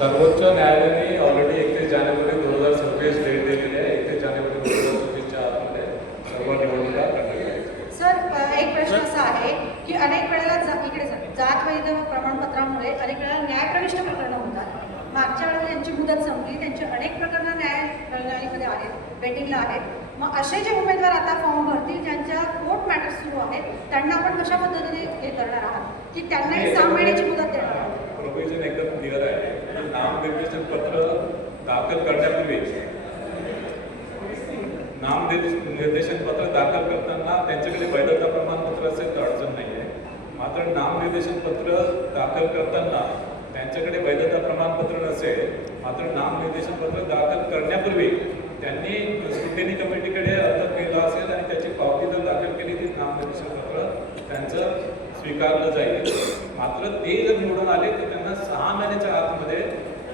सर्वोच्च न्यायालयाने ऑलरेडी 31 जानेवारी 2026 डेट दिलेली आहे. 31 जानेवारी 2026च्या आतमध्ये सर्व निवडणुका करण्यात यायच्या. सर, एक प्रश्न असा आहे की अनेक वेळेला जात वैध प्रमाणपत्रामुळे अनेक वेळेला न्यायप्रविष्ट प्रकरणं होतात. मागच्या वेळेला त्यांची मुदत संपली, त्यांची अनेक प्रकरणं न्याय प्रणालीमध्ये आहेत, वेटिंगला आहेत. मग असे जे उमेदवार आता फॉर्म भरतील ज्यांच्या कोर्ट मॅटर्स सुरू आहेत त्यांना आपण कशा पद्धतीने हे करणार आहात की त्यांना 6 महिन्याची मुदत देणार आहात? प्रोव्हिजन एकदम क्लिअर आहे. नामनिर्देशन पत्र दाखल करण्यापूर्वी नामनिर्देशन पत्र दाखल करताना त्यांच्याकडे वैधता प्रमाणपत्र असेल तर अडचण नाही आहे. मात्र नामनिर्देशन पत्र दाखल करताना त्यांच्याकडे वैधता प्रमाणपत्र नसेल, मात्र नामनिर्देशन पत्र दाखल करण्यापूर्वी त्यांनी स्क्रुटिनी कमिटीकडे अर्ज केला असेल आणि त्याची पावती जर दाखल केली ती नामनिर्देशन पत्र त्यांचं स्वीकारलं जाईल. मात्र ते जर निवडून आले तर त्यांना 6 महिन्याच्या आतमध्ये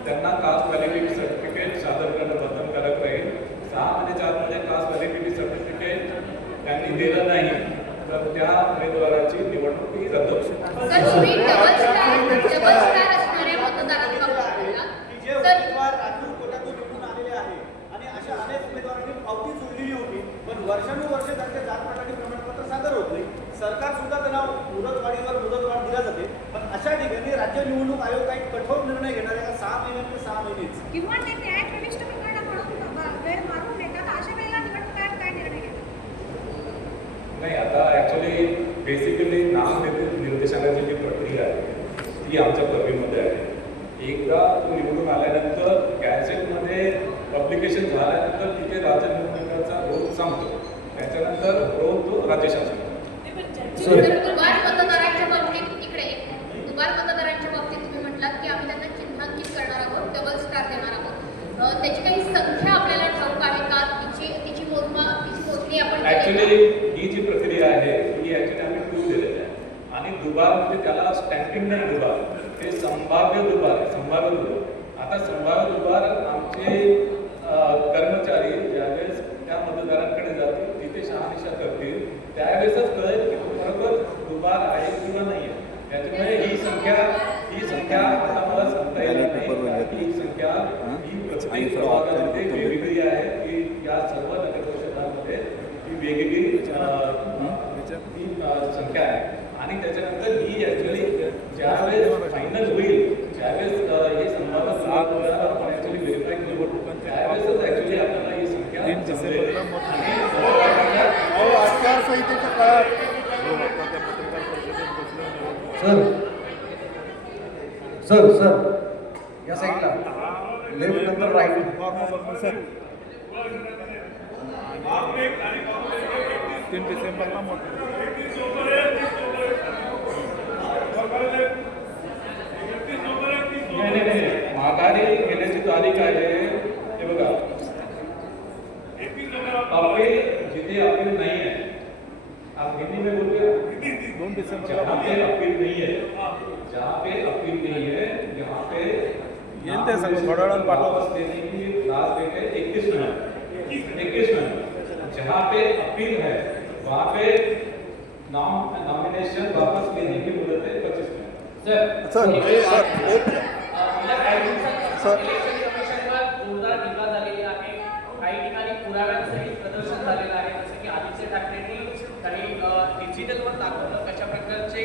त्यांना कास्ट व्हॅलिडिटी सर्टिफिकेट सादर करणं बंधनकारक राहील. 6 महिन्याच्या आतमध्ये कास्ट व्हॅलिडिटी सर्टिफिकेट त्यांनी दिलं नाही तर त्या उमेदवाराची निवडणूक ही रद्द होऊ वर्षानुवर्ष त्यांचे जात पडताळणी प्रमाणपत्र सादर होत नाही. सरकार सुद्धा त्यांना मुदतवाढीवर मुदतवाढ दिला जाते. पण अशा ठिकाणी राज्य निवडणूक आयोग काही कठोर निर्णय घेणार आहे का? 6 महिन्यांनी 6 महिनेच किंवा ते न्यायप्रविष्ट प्रकरण म्हणून वेळ मारून येतात. अशा वेळेला निवडणूक आयोग काय निर्णय घेतात? नाही. आता ॲक्च्युली बेसिकली नामनिर्देशनाची जी प्रक्रिया आहे ती आमच्या पदवीमध्ये आहे. एकदा तो निवडून आल्यानंतर गॅझेटमध्ये पब्लिकेशन झाल्यानंतर तिथे राज्य निवडणुकाचा रोल संपतो. त्याच्यानंतर रोल तो राज्य शासन. दुबार मतदारांच्या बाबतीत तुम्ही म्हटलात की आम्ही त्यांना चिन्हांकित करणार आहोत, डबल स्टार देणार आहोत. त्याची काही संख्या आपल्याला ठाऊक आहे का? तिची मोजणी आपण ॲक्च्युली ही जी प्रक्रिया आहे ही ॲक्च्युली आम्ही टू दिलेली आहे. आणि दुबार म्हणजे त्याला स्टॅम्पिंग नाही दुबार, ते संभाव्य दुबार आहे. संभाव्य दुबार. आता संभाव्य दुबार आमचे कर्मचारी ज्यावेळेस त्या मतदारांकडे जातील तिथे शहानिशा करतील त्यावेळेसच कळेल की खरोखर दुबार आहे किंवा नाही आहे. त्याच्यामुळे ही संख्या आता मला सांगता येईल नाही. ही संख्या ही प्रत्येक प्रभागामध्ये वेगवेगळी आहे. की या सर्व नगरपरिषदांमध्ये ही वेगवेगळी संख्या आहे. आणि त्याच्यानंतर ही ॲक्च्युली ज्यावेळेस फायनल होईल, ज्यावेळेस हे संभाव्य आपण ॲक्च्युली व्हेरीफाय केलं त्यावेळेसच ॲक्च्युली आपल्याला ही संख्या आचारसंहितेच्या काळात सर या साईडला लेफ्ट नंतर राईट. सर 3 डिसेंबरला माघारी घेण्याची तारीख आहे हे बघा. अपील जिथे अपील नहीं है, आप हिंदी में बोलिए. 2 डिसेंबर जहाँ पे अपील नहीं है, जहाँ पे अपील नहीं है यहाँ पे वापस देने की लास्ट डेट है 21 नवंबर. जहाँ पे अपील है वहाँ पे नॉमिनेशन वापस लेने की मुदत है 25 नवंबर. जोरदार टीका झालेली आहे. काही ठिकाणी पुराव्यांसहित प्रदर्शन झालेलं आहे. जसं की आदित्य ठाकरेंनी काही डिजिटलवर दाखवलं कशा प्रकारचे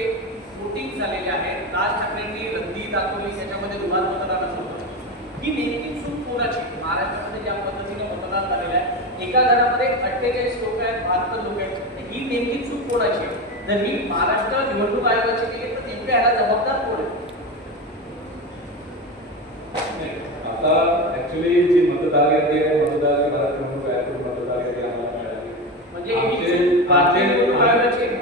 वोटिंग झालेले आहे. राज ठाकरेंनी रद्दी दाखवली, त्याच्यामध्ये दुबार मतदान असं. ही नेमकी चूक कोणाची? महाराष्ट्रामध्ये ज्या पद्धतीने मतदान झालेलं आहे, एका घरामध्ये 48 लोक आहेत, 72 लोक आहेत. ही नेमकी चूक कोणाची? जर ही महाराष्ट्र निवडणूक आयोगाची केली तर नेमक्या याला जबाबदार कोण आहे? आता ॲक्च्युली जी मतदार यादी आहे, मतदार भारत निवडणूक आयोग मतदार यादी आम्हाला मिळाली. म्हणजे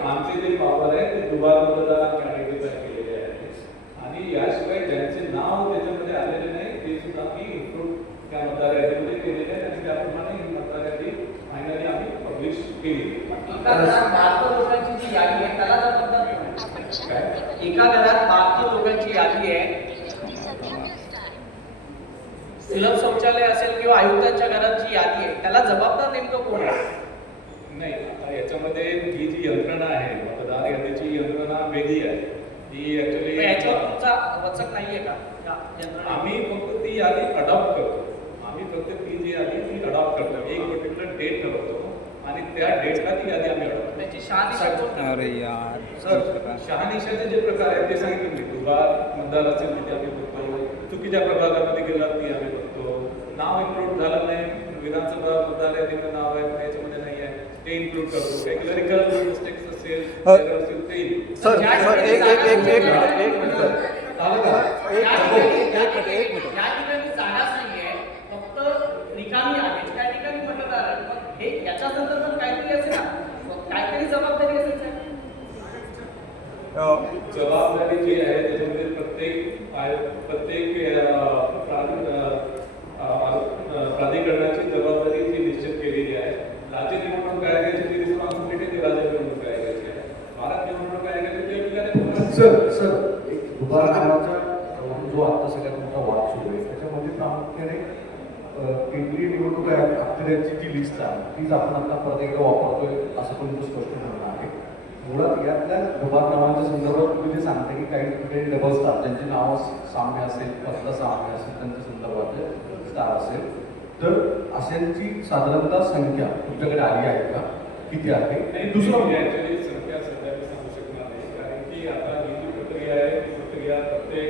आमचे जे पॉवर आहे ते दुबार मतदारांनी आयडेंटिफाय केलेले आहे. आणि याशिवाय ज्यांचे नाव त्याच्यामध्ये आलेले नाही ते सुद्धा आम्ही इन्क्लूड त्या मतदार यादीमध्ये केलेले आहे. आणि त्याप्रमाणे ही मतदार यादी फायनली आम्ही पब्लिश केली. एका घरात 72 लोकांची जी यादी आहे त्याला जबाबदार कोण आहे? एका घरात 72 लोकांची यादी आहे, सुलभ शौचालय असेल किंवा आयुक्तांच्या घरात जी यादी आहे त्याला जबाबदार नेमकं कोण आहे? नाही. आता याच्यामध्ये ही जी यंत्रणा आहे मतदार यादीची यंत्रणा वेगळी आहे. ही ॲक्च्युली याच्यावर तुमचा वचक नाहीये का? आम्ही फक्त ती यादी अडॉप्ट करतो. आम्ही फक्त ती जी यादी ती अडॉप्ट करतो. एक पर्टिक्युलर डेट ठरवतो आणि त्या डेटला ती यादी आम्ही अडॉप्ट त्याची शहानिशा कोण करतं? अरे यार करतो. शहानिशाचे जे प्रकार आहेत ते सांगितले मी. दुबार मतदार असेल तिथे आम्ही बघतो, चुकीच्या प्रभागामध्ये गेला ती आम्ही बघतो, नाव इन्क्लूड झालं नाही, विधानसभा मतदार यादीचं नाव आहे पण याच्यामध्ये नाही आहे ते इन्क्लूड करतो, काही क्लरिकल मिस्टेक्स असेल error असेल ते include. सर सर एक मिनिट सर झालं का? एक मिनिट या ठिकाणी जागाच नाहीये, फक्त रिकामी आहे त्या ठिकाणी मतदार आहे. मग हे याच्या संदर्भात काहीतरी असेल ना, मग काहीतरी जबाबदारी असेल साहेब. जबाबदारी जी आहे त्याच्यामध्ये प्रत्येक प्राधिकरणाची जबाबदारी जी निश्चित केलेली आहे. राज्य निवडणूक आयोगाची जी रिस्पॉन्सिबिलिटी ती राज्य निवडणूक आयोगाची आहे. भारत निवडणूक आयोगाची ती अधिकारी सर एक दुबार नावाचा जो आता सगळ्यात मोठा वाद सुरू आहे त्याच्यामध्ये प्रामुख्याने केंद्रीय निवडणूक अखत्यारीची जी लिस्ट आहे तीच आपण आता परत एकदा वापरतोय असं पण स्पष्ट म्हणणं आहे. मुळात यातल्या दुबार नावांच्या संदर्भात तुम्ही जे सांगता की काही ठिकाणी डबल स्टार ज्यांची नावं साम्य असेल कसला साम्य असेल त्यांच्या संदर्भात स्टार असेल तर अशांची साधारणतः संख्या तुमच्याकडे आली आहे का? किती आहे? नाही, दुसरं दुसरं ॲक्च्युली संख्या सध्या मी सांगू शकणार नाही कारण की आता ही जी प्रक्रिया आहे ती प्रक्रिया प्रत्येक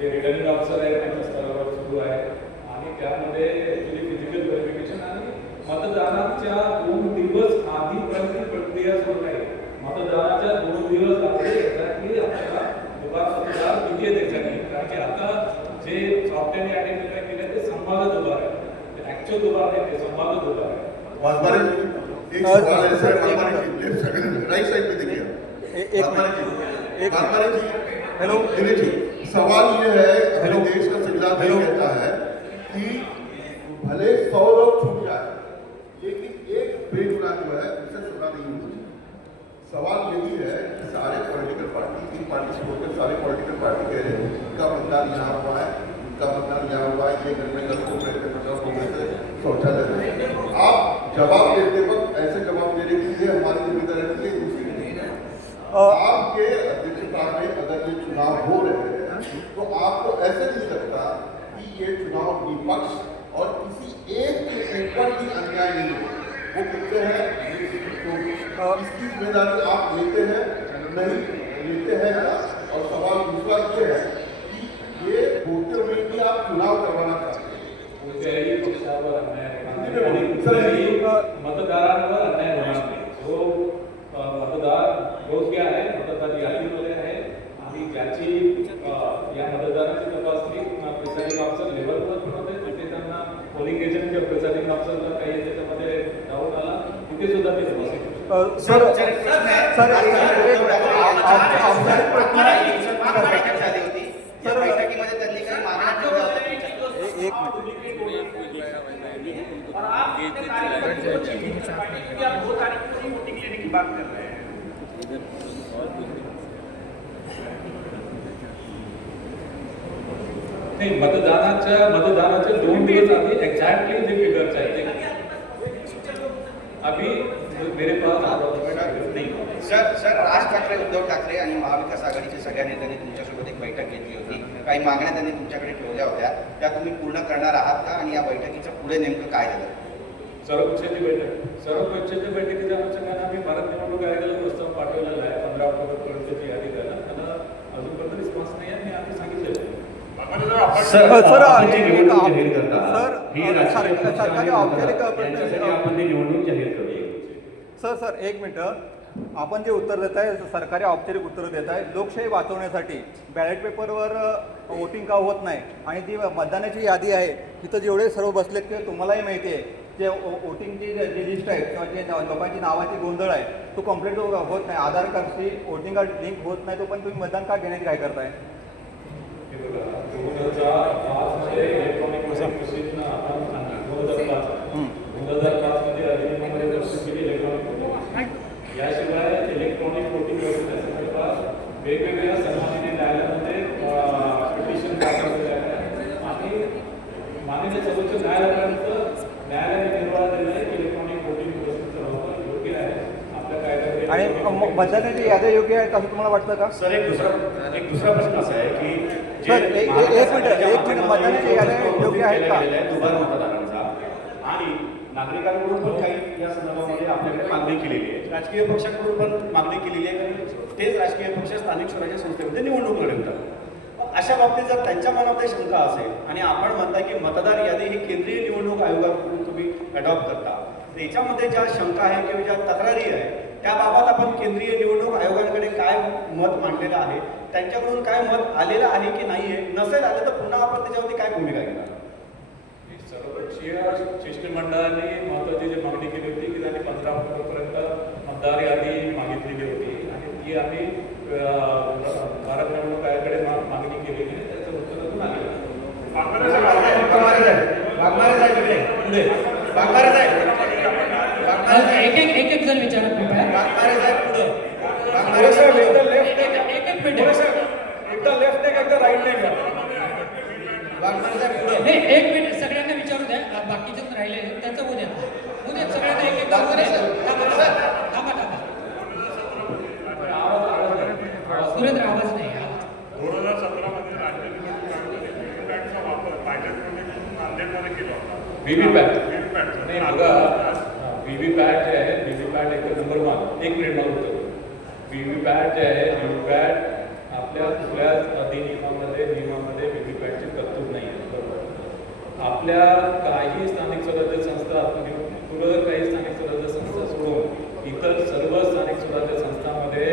जे रिटर्निंग ऑफिसर आहे त्यांच्या स्तरावर सुरू आहे आणि त्यामध्ये ॲक्च्युली फिजिकल व्हेरिफिकेशन आणि मतदानाच्या 2 दिवस आधीपर्यंत ही प्रक्रिया सुरू आहे. मतदानाच्या 2 दिवस आधी एक्झॅक्टली आपल्याला दुबार मतदार किती आहे त्याच्याने, कारण की आता जे सॉफ्टवेअरने आयडेंटिफाय केलं ते संभाव्य दुबार आहे, ॲक्च्युअल दुबार नाही, ते संभाव्य दुबार आहे. एक सवाल है sir, left side right side पे देखिए। हेलो दिनेश जी, सवाल ये है हमारे देश का संविधान ये कहता है कि भले 100 लोग छूट जाए लेकिन एक बेगुनाह जो है उसे सजा नहीं होनी चाहिए। सवाल यही है कि सारे पॉलिटिकल पार्टी 3 पार्टी से होकर सारे पॉलिटिकल पार्टी कह रहे हैं इनका मतदान यहाँ हुआ है, इनका मतदान यहाँ हुआ है, ये घर में 10 लोग रहते 50 लोग रहते शौचालय में। आप जवाब देते वक्त ऐसे जवाब दे रहे कि ये हमारी जिम्मेदारी है, ये दूसरी नहीं है। आपके अध्यक्षता में अगर ये चुनाव हो रहे हैं तो आपको ऐसे नहीं लगता कि ये चुनाव निष्पक्ष और किसी एक के ऊपर भी अन्याय नहीं है? वो कहते हैं तो इसकी जिम्मेदारी आप लेते हैं नहीं लेते हैं क्या? और सवाल दूसरा ये है कि ये होते हुए भी आप चुनाव करवाना चाहते हैं, कोणत्याही पक्षावर अन्याय होणार नाही आणि कुठल्याही मतदारांवर अन्याय होणार नाही. जो मतदार योग्य आहे, मतदार यादीमध्ये आहे आणि ज्याची या मतदाराची तपासणी प्रिसाइडिंग ऑफिसर लेवलवर पण होते, तिथे त्यांना पोलिंग एजंट किंवा प्रिसाइडिंग ऑफिसरला काही त्याच्यामध्ये डाऊट आला तिथे सुद्धा ते तपासणी करू शकतात. सर बैठक झाली होती या बैठकीमध्ये त्यांनी काही मागण्या ठेवल्या और आप अपने कार्यकर्ताओं को कि आप 2 तारीख को ही वोटिंग लेने की बात कर रहे हैं. नाही, मतदानाच्या 2 दिवस आधी एक्झॅक्टली जे फिगर्स आहेत ते अभी मेरे पास नहीं. सर राज ठाकरे उद्धव ठाकरे आणि महाविकास आघाडीच्या सगळ्या नेत्यांनी तुमच्यासोबत एक बैठक घेतली होती. काही मागण्या त्यांनी तुमच्याकडे ठेवल्या होत्या, त्या तुम्ही पूर्ण करणार आहात का? आणि या बैठकीचं पुढे नेमकं काय झालं? सर्वपक्षाची बैठकीच्या अनुषंगाने आम्ही भारत निवडणूक आयोगाला प्रस्ताव पाठवलेला आहे 15 ऑक्टोबरपर्यंतची यादी द्यायला. त्यांना अजूनपर्यंत रिस्पॉन्स नाही आहे. मी आधी सांगितलेलं आहे. सर एक मिनटं, आपण जे उत्तर देत आहे सरकारी औपचारिक उत्तर देत आहे लोकशाही वाचवण्यासाठी बॅलेट पेपरवर वोटिंग का होत नाही आणि जी मतदानाची यादी आहे तिथं जेवढे सर्व बसलेत किंवा तुम्हालाही माहिती आहे जे वोटिंगची जी लिस्ट आहे किंवा जे लोकांची नावाची गोंधळ आहे तो कंप्लीट होत नाही, आधार कार्डशी वोटिंग कार्ड लिंक होत नाही, तो पण तुम्ही मतदान का घेण्याची काय करताय? 2005 मध्ये इलेक्ट्रॉनिक मशीन आपण 2005 मध्ये अधिनियमामध्ये तरतूद केली इलेक्ट्रॉनिक वोटिंग. याशिवाय इलेक्ट्रॉनिक वोटिंग व्यवस्थेसंदर्भात वेगवेगळ्या सन्माननीय न्यायालयामध्ये पिटिशन दाखल केले आहे आणि माननीय सर्वोच्च न्यायालयाने निर्वाह दिला आहे की इलेक्ट्रॉनिक वोटिंग व्यवस्थेचा वापर योग्य आहे आपल्या कायद्यामध्ये. आणि मतदानाची याद्या योग्य आहेत असं तुम्हाला वाटतं का? सर एक दुसरा प्रश्न असा आहे की सर, एक मिनिट मतदानाची याद्या योग्य आहेत का? दुबार मतदारांचा आणि नागरिकांकडून पण काही या संदर्भामध्ये आपल्याकडे मागणी केलेली आहे. राजकीय पक्षांकडून पण मागणी केलेली आहे, कारण तेच राजकीय पक्ष स्थानिक स्वराज्य संस्थेमध्ये निवडणूक लढवतात. अशा बाबतीत जर त्यांच्या मनात शंका असेल आणि आपण म्हणता की मतदार यादी ही केंद्रीय निवडणूक आयोगाकडून तुम्ही अडॉप्ट करता, तर याच्यामध्ये ज्या शंका आहे किंवा ज्या तक्रारी आहे त्याबाबत आपण केंद्रीय निवडणूक आयोगाकडे काय मत मांडलेलं आहे, त्यांच्याकडून काय मत आलेलं आहे की नाही आहे, नसेल आलं तर पुन्हा आपण त्याच्यावरती काय भूमिका घेणार? सर्वपक्षीय शिष्टमंडळाने महत्त्वाची जी मागणी केली होती की त्यांनी 15 ऑक्टोबरपर्यंत मतदार यादी मागितलेली होती आणि ती आम्ही भारत निवडणूक आयोगाकडे मागणी केलेली आहे. त्याचं उत्तर आलेलं एक जण विचारत एक मिनिट सगळ्यांना विचारू द्या, बाकीचे राहिले त्यांचं उद्या सगळ्यांना एक थांबा सुरेंद्र आवाज नाही. 2017 मध्ये राज्य निवडणूक आयोगाने व्हीव्हीपॅटचा वापर भाजपमध्ये नांदेडमध्ये केला होता. व्हीव्हीपॅट नाही बघा, व्हीव्हीपॅट जे आहे व्हीव्हीपॅट एक नंबर 1 एक मिनिट मला उत्तर व्हीव्हीपॅट जे आहे व्हीव्हीपॅट आपल्या कुठल्या अधिनियमामध्ये नियमामध्ये व्हीव्हीपॅटची तरतूद नाही आहे. बरोबर. आपल्या काही स्थानिक स्वराज्य संस्था काही स्थानिक स्वराज्य संस्था सोडून इतर सर्व स्थानिक स्वराज्य संस्थांमध्ये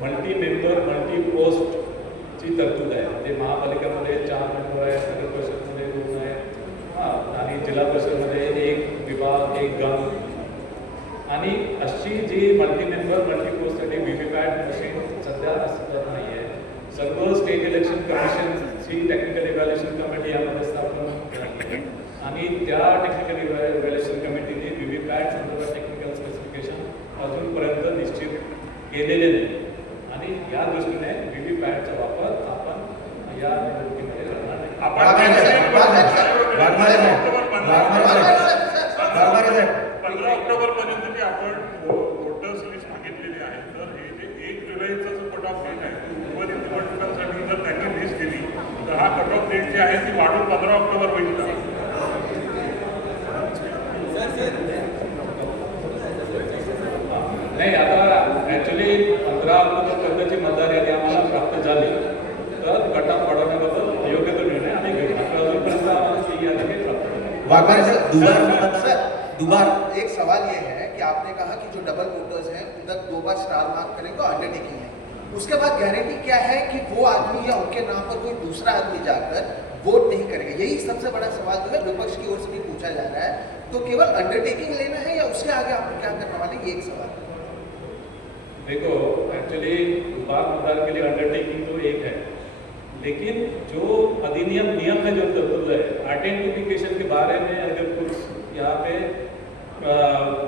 मल्टी मेंबर मल्टी पोस्टची तरतूद आहे. म्हणजे महापालिकेमध्ये 4 मेंबर आहेत, नगर परिषदमध्ये 2 आहेत आणि जिल्हा परिषदमध्ये 1 विभाग 1 गण आणि अशी जी मल्टी मेंबर मल्टी पोस्टसाठी व्हीव्हीपॅट मशीन सध्या अस्तित्वात नाही आहे. सर्व स्टेट इलेक्शन कमिशनची टेक्निकल इव्हॅल्युएशन कमिटी यामध्ये स्थापन केली आणि त्या टेक्निकल इव्हॅल्युएशन कमिटीने व्हीव्हीपॅट संदर्भात टेक्निकल स्पेसिफिकेशन अजूनपर्यंत निश्चित केलेले नाही आणि या दृष्टीने व्हीव्हीपॅटचा वापर आपण या निवडणुकीमध्ये करणार नाही. 15 ऑक्टोबर पर्यंतची आपण वोटर्स लिस्ट मागितलेली आहे. तर हे जे 1 जुलैचा जो कट ऑफ डेट आहे उर्वरित निवडणुकांसाठी जर त्यांनी लिस्ट दिली तर हा कट ऑफ डेट जी आहे ती वाढून 15 ऑक्टोबर होईल का? नाही, आता ॲक्च्युली 15 ऑक्टोबरपर्यंतची मतदार यादी आम्हाला प्राप्त झाली तर कट ऑफ वाढवण्याबाबत योग्य तो निर्णय आम्ही घेऊ. मात्र अजूनपर्यंत आम्हाला ती यादी काही प्राप्त सर, दुबार एक सवाल ये है कि आपने कहा कि जो डबल वोटर्स हैं उधर 2 बार स्टार मार्क करें तो अंडरटेकिंग है, उसके बाद गारंटी क्या है कि वो आदमी या उनके नाम पर कोई दूसरा आदमी जाकर वोट नहीं करेगा? यही सबसे बड़ा सवाल जो है विपक्ष की ओर से भी पूछा जा रहा है. तो केवल अंडरटेकिंग लेना है या उसके आगे आप क्या करने वाले, ये एक सवाल है. देखो, एक्चुअली बात मतदान के लिए अंडरटेकिंग तो एक है, लेकिन जो अधिनियम नियम में जो तरतूद है आइडेंटिफिकेशन के बारे में अगर कुछ यहाँ पे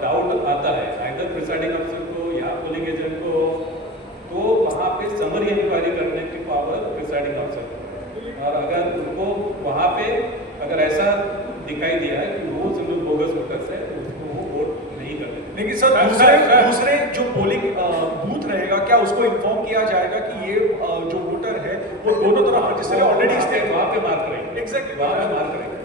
डाउट आता है आइदर प्रिसाइडिंग ऑफिसर को या पोलिंग एजेंट को, तो वहाँ पे समरी इंक्वायरी करने की पावर प्रिसाइडिंग ऑफिसर को. और अगर उनको वहाँ पे अगर ऐसा दिखाई दिया है कि वो जो बोगस वोटर्स है तो उसको वो वोट नहीं करते. लेकिन सर दूसरे जो पोलिंग बूथ रहेगा क्या उसको इन्फॉर्म किया जाएगा कि ये जो वोटर है वो दोनों तरफ रजिस्टर है ऑलरेडी वहाँ पे मार्क करेंगे. एग्जैक्टली वहाँ पे मार्क करेंगे.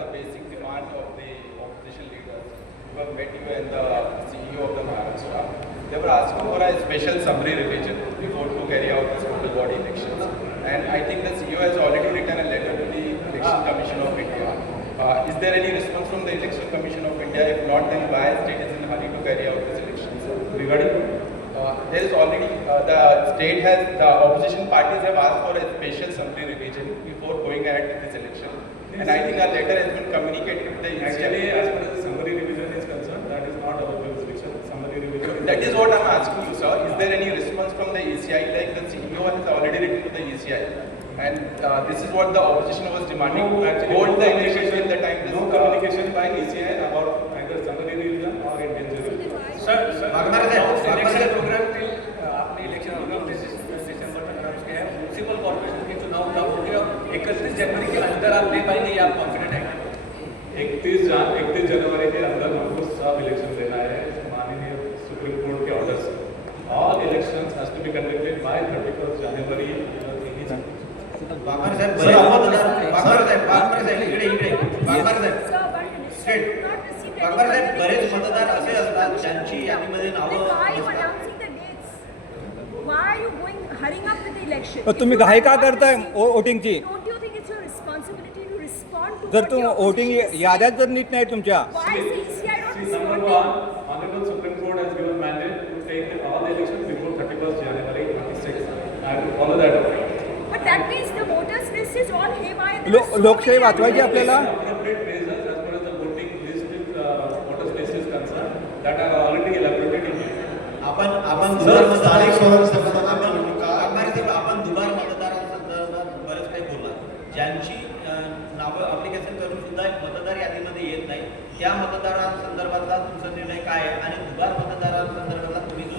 The basic demand of the opposition leaders who have met you and the CEO of the Maharashtra, they were asking for a special summary revision before to carry out this local body elections. And I think the CEO has already written a letter to the Election Commission of India. Is there any response from the Election Commission of India? If not, then why state is in a hurry to carry out these elections? Regarding there is already the state has the opposition parties have asked for a special summary revision before going ahead with this election. And I think a letter has been communicated to the ECI. Actually, as far as the summary revision is concerned, that is not our jurisdiction. Summary revision. That is what I am asking you, sir. Is there any response from the ECI? Like the CEO has already written to the ECI, and this is what the opposition was demanding. No, actually, hold the election in the time. No communication by ECI about either summary revision or intention. Sir election programme के आपने election programme दिसंबर तक announce किया है. Municipal corporation के चुनाव कब होंगे और 31 जनवरी के अंदर आप दे पाएंगे या आप कॉन्फिडेंट हैं? 31 जनवरी के अंदर हमको सब इलेक्शन देना है. माननीय सुप्रीम कोर्ट के ऑर्डर से all elections has to be conducted by 31 January. Waghmare साहेब सर, आपण- वाघमारे साहेब इकडे वाघमारे साहेब स्ट्रेट वाघमारे साहेब बरेच मतदार असे असतात ज्यांची यादीमध्ये नावं नसतात. Why are you going hurrying up with the election? तुम्ही घाई का करताय वोटिंगची? Don't you think it's your responsibility to respond to जर what तुम your वोटिंग opposition is याद्याच जर नीट नाही तुमच्या saying? Why is the ECI not See, number responding? one, Honorable Supreme Court has given mandate to take all the elections before 31st January 26. I will follow that up. But that means the voters list is all haywire. There are so लोकशाही many वाचवायची आपल्याला. Appropriate measures as far as the voting list is, voters list is concerned, that are already elaborated in here. आपण sir, दुबार स्थानिक स्वराज्य मतदार संस्थांच्या निवडणुका वाघमारे साहेब आपण दुबार मतदारांसंदर्भात बरंच काही बोलला ज्यांची नावं अप्लिकेशन करून सुद्धा मतदार यादीमध्ये येत नाही त्या मतदारांसंदर्भातला तुमचा निर्णय काय आहे आणि दुबार मतदारांसंदर्भातला तुम्ही जो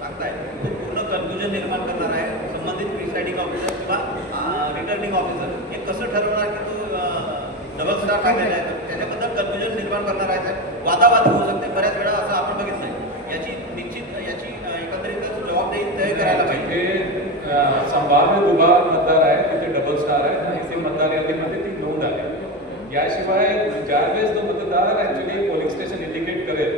सांगताय तो पूर्ण कन्फ्युजन निर्माण करणार आहे संबंधित प्रिसाइडिंग ऑफिसर किंवा रिटर्निंग ऑफिसर हे कसं ठरवणार की तो डबल स्टार टाकलेला आहे त्याच्याबद्दल कन्फ्युजन निर्माण करणार आहे साहेब वादावाद होऊ शकते बऱ्याच वेळा असं आपण बघितलं आहे याची एकंदरीत जबाबदारी तय करायला पाहिजे. संभाव्य दुबार मतदार आहे तिथे डबल स्टार आहे आणि ते मतदार यादीमध्ये ती नोंद आहे. याशिवाय ज्यावेळेस जो मतदार ऍक्च्युली पोलिंग स्टेशन इंडिकेट करेल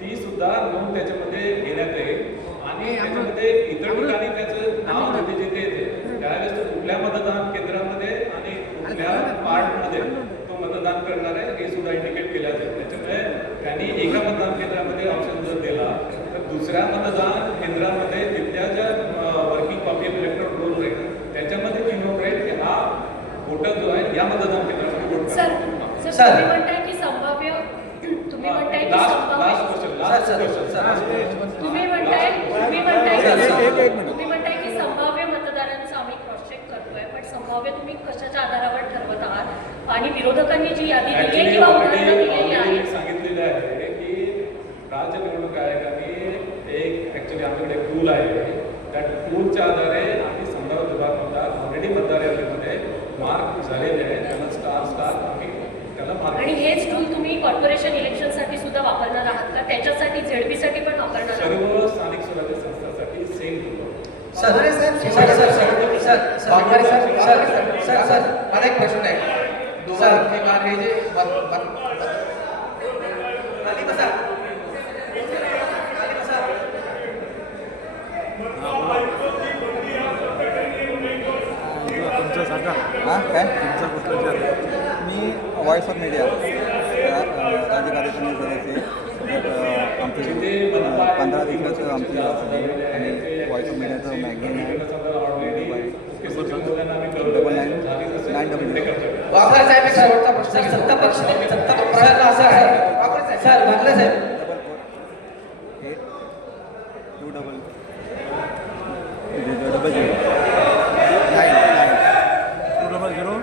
ती सुद्धा नोंद त्याच्यामध्ये घेण्यात येईल आणि त्याच्यामध्ये इतर ठिकाणी त्याचं नाव तिथे जिथे येते त्यावेळेस तो कुठल्या मतदान केंद्रामध्ये आणि कुठल्या पार्टमध्ये तो मतदान करणार आहे हे सुद्धा इंडिकेट केलं जाईल. त्याच्यामुळे त्यांनी एका मतदान केंद्रामध्ये ऑप्शन जर दिला तर दुसऱ्या मतदान केंद्रामध्ये तिथल्या ज्या working copy of electronic roll राहील त्याच्यामध्ये ती नोंद राहील की हा वोटर जो आहे या मतदान केंद्रामध्ये वोट सर तुम्ही म्हणताय की संभाव्य तुम्ही म्हणताय की तुम्ही म्हणताय की संभाव्य मतदारांचं आम्ही क्रॉस चेक करतोय पण संभाव्य तुम्ही कशाच्या आधारावर ठरवत आहात आणि विरोधकांनी जी यादी दिली आहे किंवा उदाहरणं दिलेली आहेत सांगितलेलं आहे की राज्य निवडणूक आयोगाने एक ऍक्च्युली आमच्याकडे एक टूल आहे त्या टूलच्या आधारे आम्ही संभाव्य दुबार मतदार ऑलरेडी मतदार यादीमध्ये मार्क झालेले आहे त्यांना स्टार आम्ही त्याला मार्क आणि हेच टूल तुम्ही कॉर्पोरेशन इलेक्शनसाठी सुद्धा वापरणार आहात का त्याच्यासाठी झेडपीसाठी पण वापरणार आहात सर्व स्थानिक स्वराज्य संस्थांसाठी सेम टूल. मला एक प्रश्न आहे दुबार के बाद हे जे काय मी व्हॉइस ऑफ मीडिया राज्य कार्यकारिणी सदस्य आमचे 15 दिवसाचं आमची आणि व्हॉइस ऑफ मीडियाचं मॅगझिन आहे वाघमारे साहेब एक शेवटचा प्रश्न सत्ता पक्ष असा आहे सर वाघमारे साहेब 82200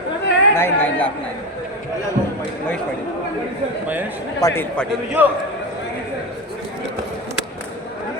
999 महेश पाटील